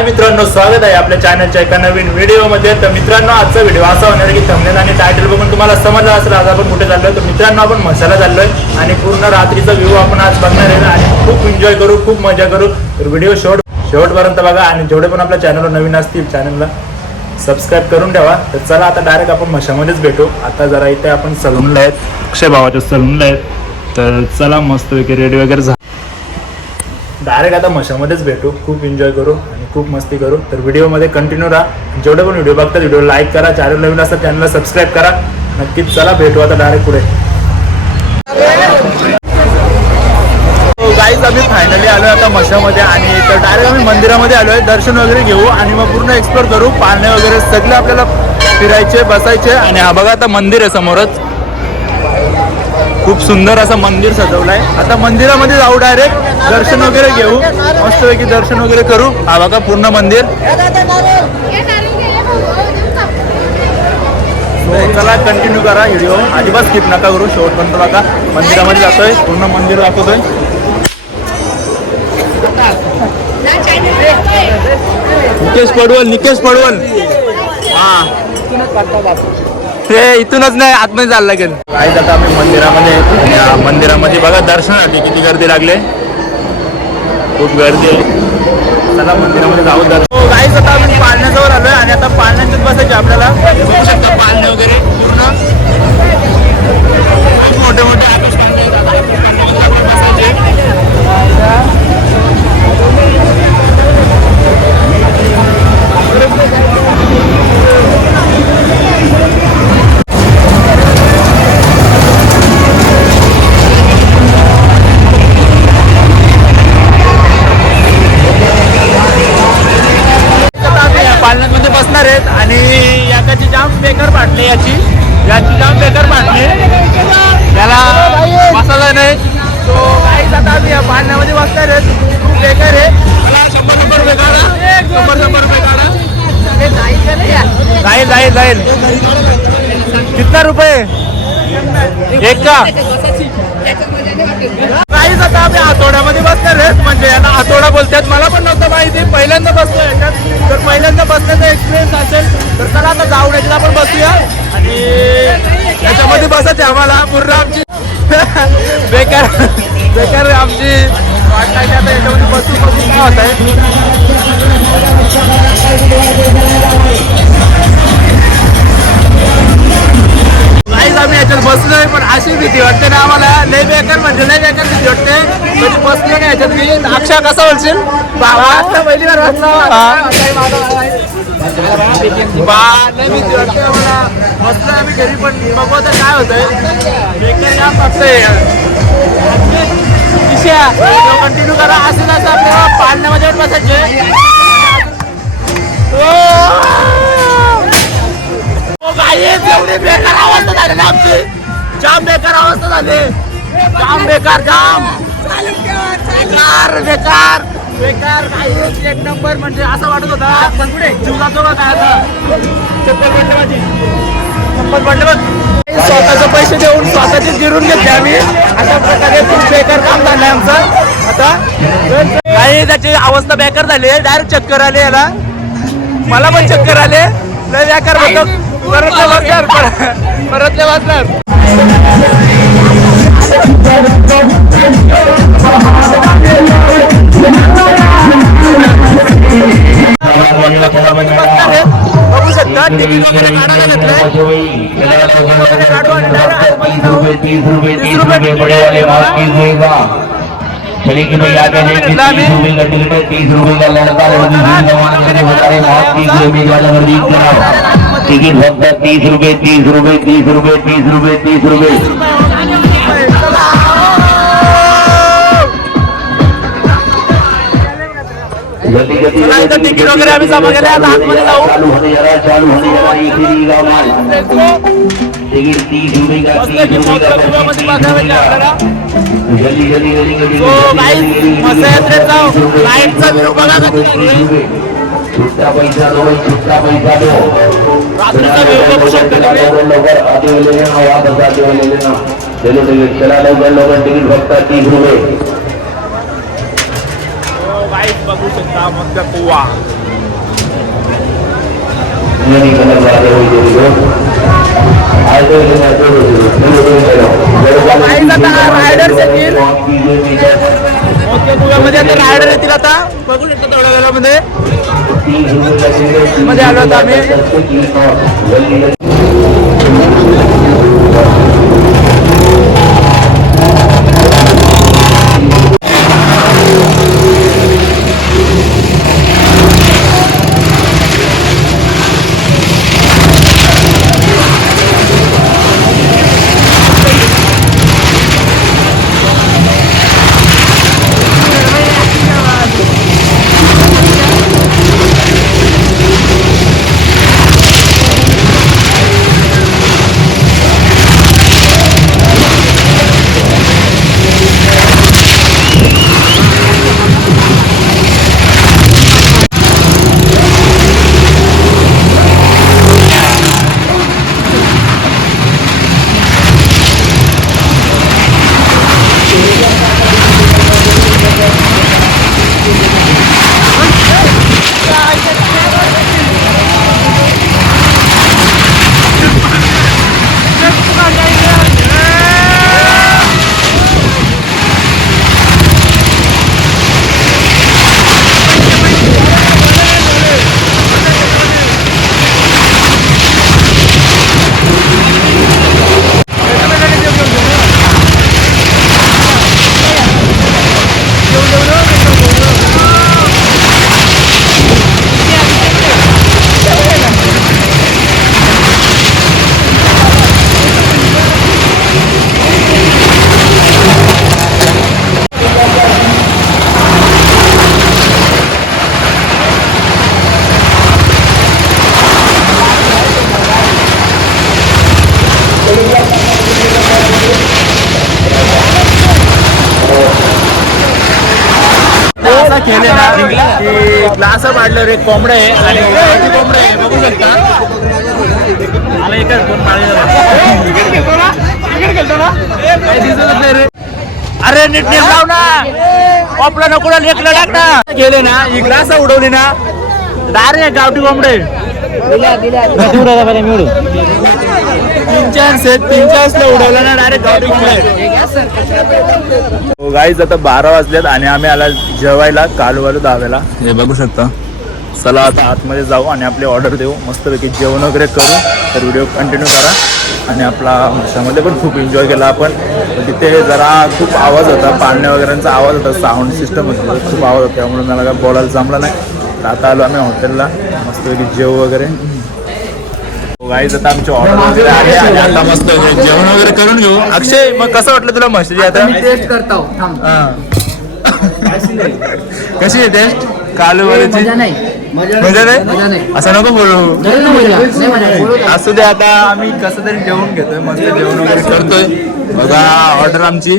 हाय मित्रांनो, स्वागत आहे आपल्या चॅनलच्या एका नवीन व्हिडिओमध्ये। तर मित्रांनो, आजचा व्हिडिओ असा होणार आहे की थंबनेल आणि टायटल बघून तुम्हाला समजलं असेल आज आपण कुठे चाललोय। तर मित्रांनो, आपण मसाला चाललोय आणि पूर्ण रात्रीचा व्ह्यू आपण आज बघणार आहे आणि खूप एन्जॉय करू, खूप मजा करू। तर व्हिडिओ शेवटपर्यंत बघा आणि जेवढे पण आपल्या चॅनलवर नवीन असतील चॅनलला सबस्क्राईब करून ठेवा। तर चला आता डायरेक्ट आपण मशामध्येच भेटू। आता जरा इथे आपण सलूनला आहेत, अक्षय भावाच्या सलूनला आहेत। तर चला मस्त रेडी वगैरे डायरेक्ट आता मशामध्येच भेटू, खूप एन्जॉय करू आणि खूप मस्ती करू। तर व्हिडिओमध्ये कंटिन्यू राहा। जेवढे पण व्हिडिओ बघतात व्हिडिओ लाईक करा, चॅनल नवीन असतात चॅनलला सबस्क्राईब करा नक्कीच। चला भेटू आता डायरेक्ट पुढे। गाईज आम्ही फायनली आलो आता मशामध्ये आणि तर डायरेक्ट आम्ही मंदिरामध्ये आलो आहे। दर्शन वगैरे घेऊ आणि मग पूर्ण एक्सप्लोर करू। पाळणे वगैरे सगळे आपल्याला फिरायचे बसायचे आणि हा बघा आता मंदिर आहे समोरच, खूप सुंदर असं मंदिर सजवलं आहे। आता मंदिरामध्ये जाऊ, डायरेक्ट दर्शन वगैरे घेऊ, मस्तपैकी दर्शन वगैरे करू। हा बघा पूर्ण मंदिर। चला कंटिन्यू करा व्हिडिओ, अजिबात स्किप नका करू, शेवटपर्यंत बघा। मंदिरामध्ये जातोय, पूर्ण मंदिर दाखवतोय। निकेश पडवल हा ते इथूनच नाही आतमध्ये जायला लागेल। काय आता आम्ही मंदिरामध्ये बघा दर्शनासाठी किती गर्दी लागले, खूप गर्दी आहे। चला मंदिरामध्ये जाऊ दर्शन। गाईज आता आम्ही पाळण्याजवळ आलोय आणि आता पाळण्यातच बसायचे आपल्याला। बघू शकता पाळणे वगैरे पूर्ण मोठे मोठे आकाश पाळणे पाळण्यामध्ये बसणार आहेत आणि याची जाम बेकार फाटली, याची जाम बेकार फाटली, याला बसायला नाही। तो काहीच आता आम्ही या पाळण्यामध्ये बसणार आहेत, खूप बेकार आहे। मला 100 रुपये काढा, 100 रुपये काढा। जाईल कितना रुपये एक का? काहीच आता आम्ही हातोड्यामध्ये बसणार आहेत, म्हणजे यांना हातोडा बोलतात, मला पण नव्हतं माहिती, पहिल्यांदा बसतोय याच्यात। तर पहिल्यांदा बसण्याचा एक्सपिरियन्स असेल तर चला आता जाऊन याच्यात आपण बसूया आणि याच्यामध्ये बसायचं आम्हाला। पूर्ण आमची बेकार आमची वाट लागली, आता याच्यामध्ये बसून काय होत आहे। आम्ही याच्यात बसलोय पण अशी भीती वाटते ना आम्हाला, लय बेकार म्हणजे लय बेकार भीती वाटते, म्हणजे बसलो नाही याच्यात मी। अक्षय कसा बोलशील? पहिली बार लय भीती वाटते आम्हाला, बसलोय आम्ही घरी पण बघू आता काय होतंय। बेकार काम बघतोय, कंटिन्यू करा असं असं आपल्याला पाळण्यामध्ये बसायचे। एवढी बेकार अवस्था झाली ना आमची, जाम बेकार अवस्था झाली, जाम बेकार काही एक नंबर, म्हणजे असं वाटत होता जीव जातो का काय आता। चप्पल पडले बघ, स्वतःचे पैसे देऊन स्वतःचे जिरून घेतले आम्ही, अशा प्रकारे खूप बेकार काम झालंय आमचं। आता काही त्याची अवस्था बेकार झाली, डायरेक्ट चक्कर आले याला, मला पण चक्कर आले, लय बेकार होतं। परतले वाचणार बघू शकता। तिकीट वगैरे काढायला घेतलंय, 30 रुपये चलिए कि भाई आगे 30 रुपये का टिकट है, 30 रुपये का लड़का टिकट फक्त 30 रुपये 30 रुपये 30 रुपये 30 रुपये 30 रुपये। तिकीट वगैरे आम्ही जमा केले, आता आतमध्ये जाऊ। चालू होने जा रहा तिकीट 30 रुपये का 30 रुपये का जल्दी मस्त यात्रेत जाऊ। लाईटचा व्ह्यू बघा छुट्टा पैसा दो, छुट्टा पैसा दो, रात्रीचा व्ह्यू बघू शकता लवकर आधी ले लेना, वापस आधी ले लेना। चलो टिकट चला लवकर टिकट फक्त 30 रुपये। बघू शकता मग कुवा रायडर येतील आता बघू शकतो थोड्या वेळामध्ये मध्ये आलो होतो आम्ही. खेळले ना की ग्लास पाडलं रे कोंबडे आहे आणि कोंबडे आहे बघू शकता. मला एकच दोन अरे नीट नेम लाव ना आपला नको लेखलं टाक ना. गेले ना ही ग्लास उडवली ना डायरेक्ट गावठी कोंबडे तीन चान्स उडवलं ना डायरेक्ट गावठी कोंबडे. गाईज आता 12 वाजलेत आणि आम्ही आला जेवायला कालवालू दाव्याला. हे बघू शकता. चला आता आतमध्ये जाऊ आणि आपली ऑर्डर देऊ मस्तपैकी जेवण वगैरे करू. तर व्हिडिओ कंटिन्यू करा. आणि आपला भाषामध्ये पण खूप एन्जॉय केला आपण. तिथे जरा खूप आवाज होता पाळण्या वगैरेंचा आवाज होता साऊंड सिस्टम होती खूप आवाज होता त्यामुळे मला काय बोलायला जमलं नाही. तर आता आलो आम्ही हॉटेलला मस्तपैकी जेव वगैरे. गाईज आता आमची ऑर्डर वगैरे आली आणि आता मस्त जेवण वगैरे करून घेऊ. अक्षय मग कसं वाटलं तुला मछली आता टेस्ट करता हूं. कशी आहे टेस्ट कालूवालीची? मजा नाही असं नको बोलू. असू दे आता आम्ही कसं तरी जेवण घेतोय मस्त जेवण वगैरे करतोय. बघा ऑर्डर आमची